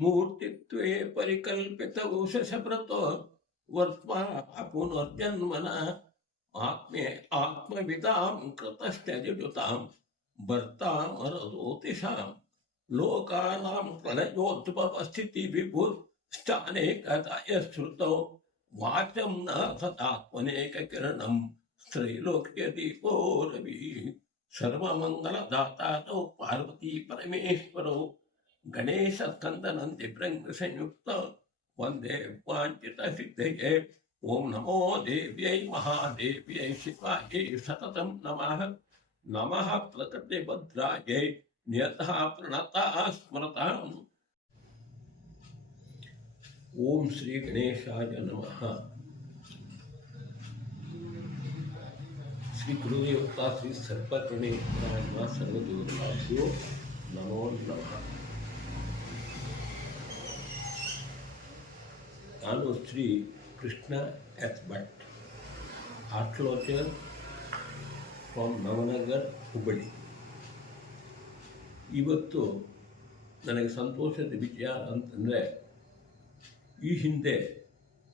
ಮೂರ್ತಿತ್ವೇ ಪರಿಕಲ್ಪಿತ ಉಷಶಬ್ರತ ವರ್ತ್ವಾ ಪುನರ್ಜನ್ಮನ ಆತ್ಮೇ ಆತ್ಮವಿದಾಂ ಕೃತಶ್ಚಜುತಾಂ ಭರ್ತಾಮರದೋತಿಷಾಂ ಲೋಕಾನಾಂ ಪ್ರಳಯೋದ್ಭವ ಸ್ಥಿತಿ ವಿಭುಶ್ಚಾನೇಕತಾಯ ಶ್ರುತೌ ವಾಚಂ ನ ಸದಾತ್ಮನೇಕ ಕಿರಣಂ ಸ್ತ್ರೈಲೋಕ್ಯ ದೀಪೋ ರವಿ ಸರ್ವಮಂಗಲದಾತಾತೌ ಪಾರ್ವತಿ ಪರಮೇಶ್ವರೌ ಗಣೇಶ ಸ್ಕಂದನಂತಿ ಪ್ರಜ್ಞ ಸಂಯುಕ್ತ ವಂದೇ ವಾಂಛಿತ ಸಿದ್ಧಯೇ ಓಂ ನಮೋ ದೇವ್ಯೈ ಮಹಾದೇವ್ಯೈ ಶಿವಾಯೈ ಸತತಂ ನಮಃ ನಮಃ ಪ್ರಕೃತಿಭದ್ರಾಯೈ ನಿಯತಃ ಪ್ರಣತಃ ಸ್ಮರತಾಂ. ಓಂ ಶ್ರೀ ಗಣೇಶಾಯ ನಮಃ. ಶ್ರೀ ಗುರುದೇವತಾ ಶ್ರೀ ಸರ್ಪಗಣೇಶ್ವರಾಯ ಸರ್ವದೇವತಾಭ್ಯೋ ನಮೋ ನಮಃ. ನಾನು Shri Krishna S Bhat, astrologer from Navanagar, Hubballi. ಇವತ್ತು ನನಗೆ ಸಂತೋಷದ ವಿಷಯ ಅಂತಂದರೆ, ಈ ಹಿಂದೆ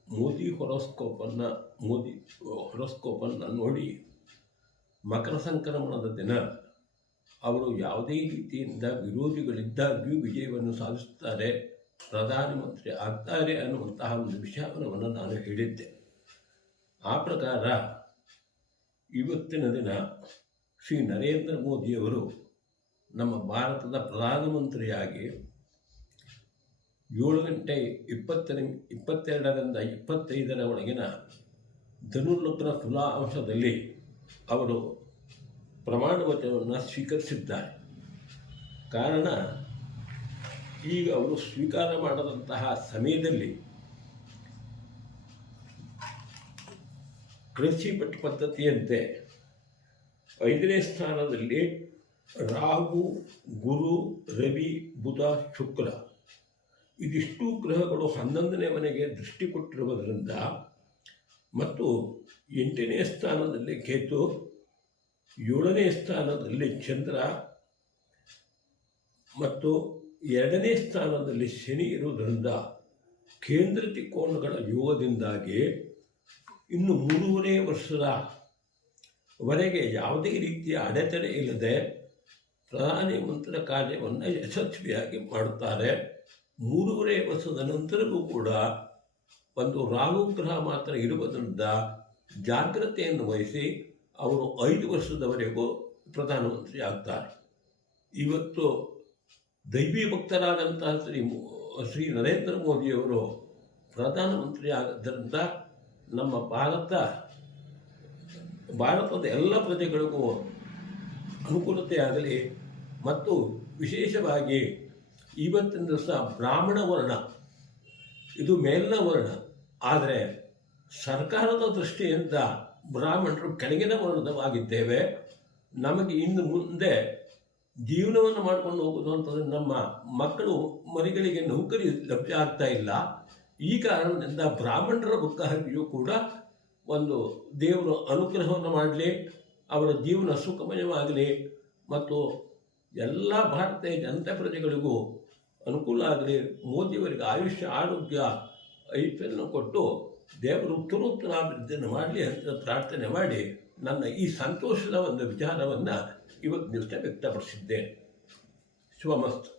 ಮೋದಿ ಹೊರಸ್ಕೋಪನ್ನು ನೋಡಿ ಮಕರ ಸಂಕ್ರಮಣದ ದಿನ ಅವರು ಯಾವುದೇ ರೀತಿಯಿಂದ ವಿರೋಧಿಗಳಿದ್ದಾಗ್ಯೂ ವಿಜಯವನ್ನು ಸಾಧಿಸುತ್ತಾರೆ, ಪ್ರಧಾನಮಂತ್ರಿ ಆಗ್ತಾರೆ ಅನ್ನುವಂತಹ ಒಂದು ವಿಷಯವನ್ನು ನಾನು ಹೇಳಿದ್ದೆ. ಆ ಪ್ರಕಾರ ಇವತ್ತಿನ ದಿನ ಶ್ರೀ ನರೇಂದ್ರ ಮೋದಿಯವರು ನಮ್ಮ ಭಾರತದ ಪ್ರಧಾನಮಂತ್ರಿಯಾಗಿ 7:22ರಿಂದ 25 ಒಳಗಿನ ಧನುರ್ಲಗ್ನ ತುಲಾ ಅಂಶದಲ್ಲಿ ಅವರು ಪ್ರಮಾಣ ವಚನವನ್ನು ಸ್ವೀಕರಿಸಿದ್ದಾರೆ. ಕಾರಣ, ಈಗ ಅವರು ಸ್ವೀಕಾರ ಮಾಡದಂತಹ ಸಮಯದಲ್ಲಿ ಕೃಷಿ ಪದ್ಧತಿಯಂತೆ 5ನೇ ಸ್ಥಾನದಲ್ಲಿ ರಾಹು, ಗುರು, ರವಿ, ಬುಧ, ಶುಕ್ರ ಇದಿಷ್ಟು ಗ್ರಹಗಳು 11ನೇ ಮನೆಗೆ ದೃಷ್ಟಿ ಕೊಟ್ಟಿರುವುದರಿಂದ ಮತ್ತು 8ನೇ ಸ್ಥಾನದಲ್ಲಿ ಕೇತು, 7ನೇ ಸ್ಥಾನದಲ್ಲಿ ಚಂದ್ರ ಮತ್ತು 2ನೇ ಸ್ಥಾನದಲ್ಲಿ ಶನಿ ಇರುವುದರಿಂದ ಕೇಂದ್ರ ತ್ರಿಕೋನಗಳ ಯೋಗದಿಂದಾಗಿ ಇನ್ನು 3.5 ವರ್ಷದವರೆಗೆ ಯಾವುದೇ ರೀತಿಯ ಅಡೆತಡೆ ಇಲ್ಲದೆ ಪ್ರಧಾನಮಂತ್ರಿ ಕಾರ್ಯವನ್ನು ಯಶಸ್ವಿಯಾಗಿ ಮಾಡುತ್ತಾರೆ. 3.5 ವರ್ಷದ ನಂತರವೂ ಕೂಡ ಒಂದು ರಾಹು ಗ್ರಹ ಮಾತ್ರ ಇರುವುದರಿಂದ ಜಾಗ್ರತೆಯನ್ನು ವಹಿಸಿ ಅವರು 5 ವರ್ಷದವರೆಗೂ ಪ್ರಧಾನಮಂತ್ರಿ ಆಗ್ತಾರೆ. ಇವತ್ತು ದೈವಿ ಭಕ್ತರಾದಂತಹ ಶ್ರೀ ನರೇಂದ್ರ ಮೋದಿಯವರು ಪ್ರಧಾನಮಂತ್ರಿ ಆದ್ದರಿಂದ ನಮ್ಮ ಭಾರತದ ಎಲ್ಲ ಪ್ರಜೆಗಳಿಗೂ ಅನುಕೂಲತೆ ಆಗಲಿ. ಮತ್ತು ವಿಶೇಷವಾಗಿ ಇವತ್ತಿನ ದಿವಸ ಬ್ರಾಹ್ಮಣ ವರ್ಣ ಇದು ಮೇಲಿನ ವರ್ಣ, ಆದರೆ ಸರ್ಕಾರದ ದೃಷ್ಟಿಯಿಂದ ಬ್ರಾಹ್ಮಣರು ಕೆಳಗಿನ ವರ್ಣದವಾಗಿದ್ದೇವೆ. ನಮಗೆ ಇನ್ನು ಮುಂದೆ ಜೀವನವನ್ನು ಮಾಡ್ಕೊಂಡು ಹೋಗೋದು ಅಂತಂದರೆ ನಮ್ಮ ಮಕ್ಕಳು ಮರಿಗಳಿಗೆ ನೌಕರಿ ಲಭ್ಯ ಆಗ್ತಾ ಇಲ್ಲ. ಈ ಕಾರಣದಿಂದ ಬ್ರಾಹ್ಮಣರ ಬುಕ್ಕಾಗಿಯೂ ಕೂಡ ಒಂದು ದೇವರು ಅನುಗ್ರಹವನ್ನು ಮಾಡಲಿ, ಅವರ ಜೀವನ ಸುಖಮಯವಾಗಲಿ ಮತ್ತು ಎಲ್ಲ ಭಾರತೀಯ ಜನತಾ ಪ್ರಜೆಗಳಿಗೂ ಅನುಕೂಲ ಆಗಲಿ. ಮೋದಿಯವರಿಗೆ ಆಯುಷ್ಯ, ಆರೋಗ್ಯ, ಐಶ್ವರ್ಯವನ್ನು ಕೊಟ್ಟು ದೇವರು ಉತ್ತರೋತ್ತರಾಭಿವೃದ್ಧಿಯನ್ನು ಮಾಡಲಿ ಅಂತ ಪ್ರಾರ್ಥನೆ ಮಾಡಿ ನನ್ನ ಈ ಸಂತೋಷದ ಒಂದು ವಿಚಾರವನ್ನು ಇವತ್ತು ದಿವಸ ವ್ಯಕ್ತಪಡಿಸಿದ್ದೇನೆ. ಶುಭಮಸ್ತು.